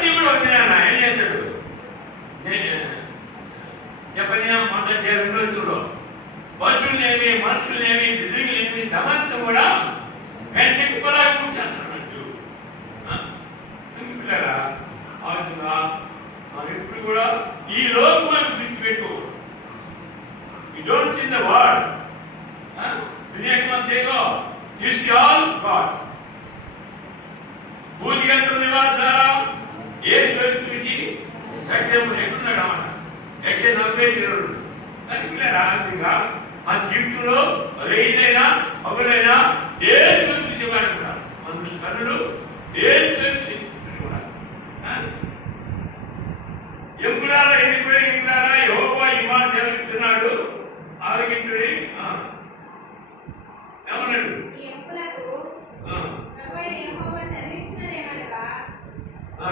ఇవన్నీ కూడా వచ్చినాయన ఏం చేస్తాడు? చెప్పని మొన్న రెండు రోజుల్లో పశువులేమి మనుషులేమి బిల్డింగ్లేమి సమంతం కూడా వెంటకులా కూర్చుంటున్నట్టు పిల్లరా? అవుతుందా? మనం ఇప్పుడు కూడా ఈ లోకం విడిచిపెట్టు you don't see the word వినేకమంతేగో this all God భూమి భూతిగంత నివాసారా? ఏ చూసి సత్యముడు ఎక్కడున్నాడు అన్నమాట యక్ష నలభై ఇరవై అది పిల్లరా మన జీవితంలో రైతైనా పగులైనా ఏ చూసి కూడా మన కన్నులు ఏ కూడా. ఎప్పుడారా ఎండిపోయి ఎప్పుడారా యోగ ఇవాళ జరుగుతున్నాడు ఆరోగ్యుడి ఏమన్నాడు? ఆ,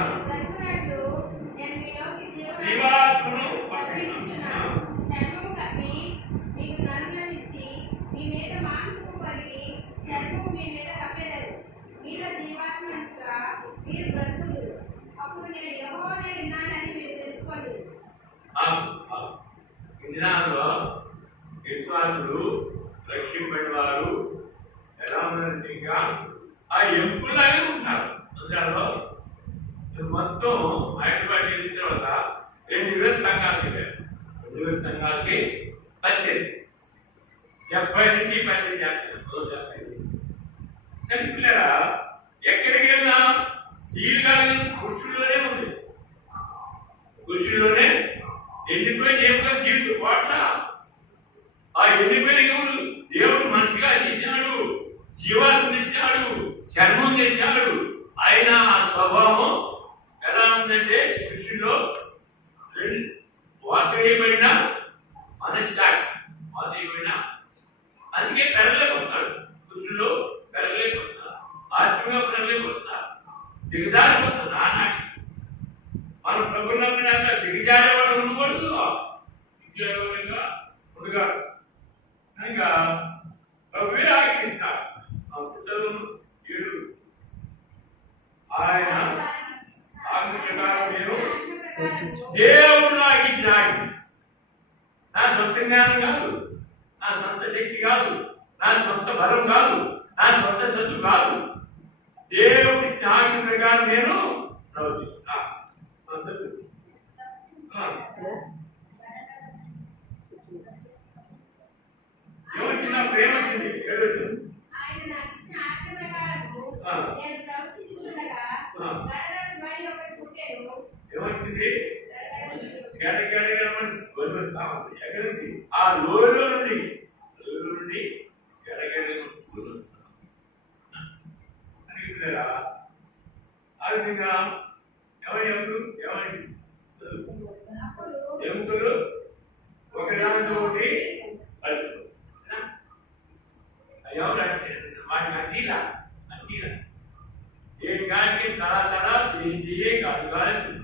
ఈ దినాల్లో విశ్వాసులు రక్షింపడిన వారు ఎలా ఉన్నారంటే ఇంకా ఆ ఎంపులాగే ఉంటారు. అందులో మొత్తం హైదరాబాద్ వెళ్ళిన తర్వాత రెండు వేల సంఘాలకి వెళ్ళారు రెండు వేల సంఘాలకి పద్దెనిమిది. డెబ్బై నుంచి పద్దెనిమిది చేస్తారు. డెబ్బై కానీ పిల్లరా ఎక్కడికి వెళ్ళినా సీలుగాలి కృషిలోనే ఉంది. కృషిలోనే ఎండిపోయిన దేవుడు జీవితం కోట్ల ఆ ఎండిపోయిన దేవుడు దేవుడు మనిషిగా చేశాడు జీవాలు చేసినాడు చర్మం చేశాడు ఆయన ఆ స్వభావం ఎలా ఉందంటే కృషిలో రెండు వాత వేయబడిన మనశ్శాఖ వాత అందుకే పెరగలేకపోతాడు కృషిలో పెరగలేకపోతాడు ఆత్మీయంగా పెరగలేకపోతాడు దిగజారిపోతాడు నానాకి. మన ప్రభుత్వం నమ్మినాక దిగజారేవాడు ఉండకూడదు. దిగజారేవాడుగా ఉండగాడు కనుక ప్రభువే ఆజ్ఞిస్తాడు ఆ ఏడు ఆయన ఆజ్ఞ ప్రకారం నేను దేవుడు నాకు ఇచ్చిన ఆజ్ఞ. నా సొంత జ్ఞానం కాదు నా సొంత శక్తి కాదు నా సొంత బలం కాదు నా సొంత శత్రు కాదు. దేవుడి ఇచ్చిన ఆజ్ఞ ప్రకారం నేను ప్రవర్తిస్తున్నా అందరూ. ఆ. ఏమొచ్చింది నా ప్రేమ వచ్చింది ఏడొచ్చింది ఆయన నాకు ఇచ్చిన ఆజ్ఞ ప్రకారము ఆ. నేను ప్రవచించుచుండగా ఆ. గడగడ ధ్వని ఒకటి పుట్టెను. ఏమొచ్చింది గడగడ ధ్వని. గడగడగడమని గొలుస్తా ఉంది ఎక్కడి నుంచి ఆ లోయలో నుండి. లోయలో నుండి గడగడగడం గొలుస్తా అని పిల్లరా ఆ విధంగా ఎవరి ఎప్పుడు ఎవరి అప్పుడు ఎముకలు ఒకదానితో ఒకటి కలుపు ఎవరు అంటే? వాటికి అంతీలా అంతీలా एक गाय के तरह तरह गाय